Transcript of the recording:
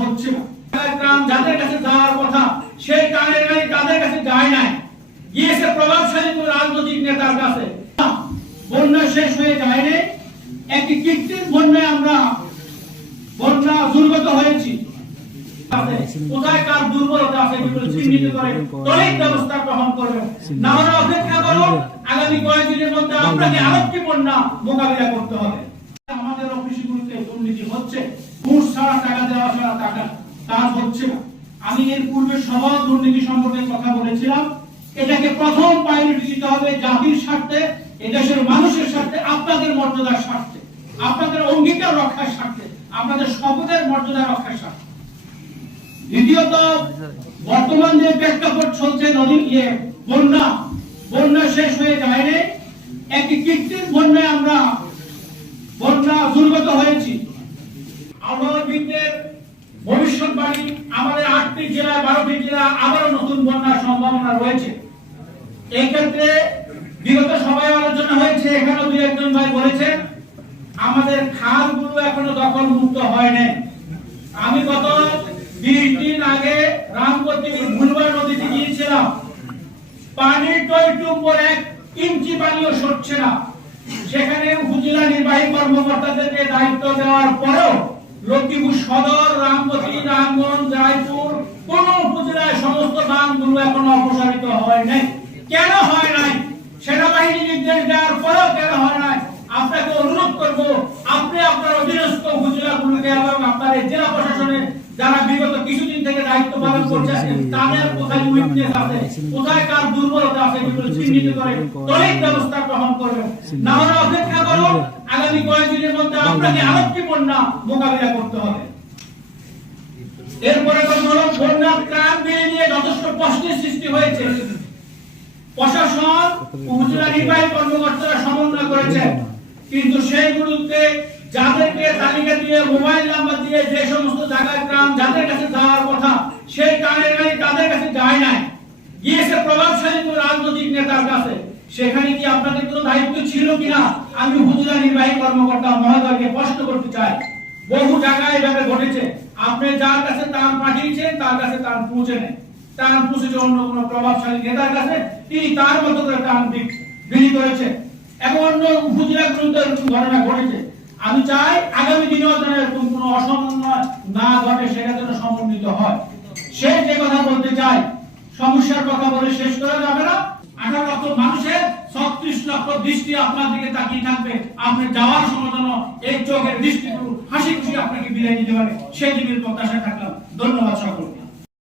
হচ্ছে যাদের কাছে যাওয়ার কথা, সেই কারণে নাই তাদের কাছে যায় নাই। গিয়েছে প্রভাবশালী কোনো রাজনৈতিক নেতার কাছে। বন্যা শেষ হয়ে যায়নি। একটি কৃত্রিম বন্যায় আমরা বন্যা দুর্গত হয়েছি। কোথায় কার দুর্বলতা আছে চিহ্নিত করে তরিত ব্যবস্থা গ্রহণ করবেন। না হলে অপেক্ষা করুন, আগামী কয়েকদিনের মধ্যে আপনাকে আরেকটি বন্যা মোকাবিলা করতে হবে আমাদের অফিসগুলোতে দুর্নীতি হচ্ছে ঘুষ ছাড়া ছাড়া টাকা কাজ হচ্ছে না। আমি এর পূর্বে সবার দুর্নীতি সম্পর্কে কথা বলেছিলাম। এটাকে প্রথম প্রায়োরিটি দিতে হবে জাতির স্বার্থে এদেশের মানুষের স্বার্থে, আপনাদের মর্যাদার স্বার্থে, আপনাদের অঙ্গীকার রক্ষার স্বার্থে, আপনাদের শপথের মর্যাদা রক্ষার স্বার্থে। দ্বিতীয়ত, বর্তমান যে প্রেক্ষাপট চলছে নদী ইয়ে বন্যা বন্যা শেষ হয়ে যায়নি। একটি কৃত্রিম বন্যায় আমরা বন্যা দুর্গত হয়েছি। বারোটি জেলা নতুন বন্যার সম্ভাবনা রয়েছে। এই ক্ষেত্রে বিগত আলোচনা হয়েছে এখানে দুই একজন ভাই বলেছেন, আমাদের খালগুলো এখনও দখল মুক্ত হয় নাই আমি গত বিশ দিন আগে রামপতি ভুলবার নদীতে গিয়েছিলাম। পানির টইটুম্বর এক ইঞ্চি পানিও সরছে না। সেখানে উপজেলা নির্বাহী কর্মকর্তাদেরকে দায়িত্ব দেওয়ার পরেও লক্ষ্মীপুর সদর রামপতি বাঁধগুলো এখনও অপসারিত হয় নাই। কেন হয় নাই? সেনাবাহিনী নির্দেশ দেওয়ার পরেও কেন হয় নাই? আপনাকে অনুরোধ করব, আপনি আপনার অধীনস্থ উপজেলাগুলোকে এবং আপনার জেলা প্রশাসনে যারা বিগত কিছুদিন থেকে দায়িত্ব পালন করছে, তাদের কোথায় উইকনেস আছে? কোথায় কার দুর্বলতা আছে এগুলো চিহ্নিত করে তরিত ব্যবস্থা গ্রহণ করবেন। না হলে অপেক্ষা করুন, আগামী কয়েকদিনের মধ্যে আপনাকে আরেকটি বন্যা মোকাবিলা করতে হবে। এরপরে প্রশ্নের সৃষ্টি হয়েছে। প্রশাসন উপজেলা নির্বাহী কর্মকর্তারা সমন্বয় করেছেন কিন্তু সেইগুলোতে যাদেরকে তালিকা দিয়ে, মোবাইল নাম্বার দিয়ে যে সমস্ত জায়গায় গ্রাম যাদের কাছে যাওয়ার কথা, সেই কারণে নাই, তাদের কাছে যায় নাই। গিয়েছে প্রভাবশালী কোনো রাজনৈতিক নেতার কাছে। সেখানে কি আপনাদের কোনো দায়িত্ব ছিল কিনা? আমি উপজেলা নির্বাহী কর্মকর্তা মহোদয়কে প্রশ্ন করতে চাই। বহু জায়গায় এভাবে ঘটেছে। আপনি যার কাছে তার পাঠিয়েছেন, তার কাছে তার পৌঁছে নেই। তার পৌঁছেছে অন্য কোনো প্রভাবশালী নেতার কাছে, তিনি তার মতো করে তার বিলি করেছে এবং অন্য উপজেলাগুলোতে এরকম ঘটনা ঘটেছে। আমি চাই আগামী দিনেও যেন এরকম কোনো অসমন্বয় না ঘটে, সেটা যেন সমন্বিত হয়। সে যে কথা বলতে চাই সমস্যার কথা বলে শেষ করা যাবে না। আঠারো লক্ষ মানুষের ছত্রিশ লক্ষ দৃষ্টি আপনার দিকে তাকিয়ে থাকবে। আপনি যাওয়ার সময় যেন এই চোখের দৃষ্টিগুলো হাসি খুশি আপনাকে বিদায় দিতে পারে। সেই দিনের প্রত্যাশা থাকলাম। ধন্যবাদ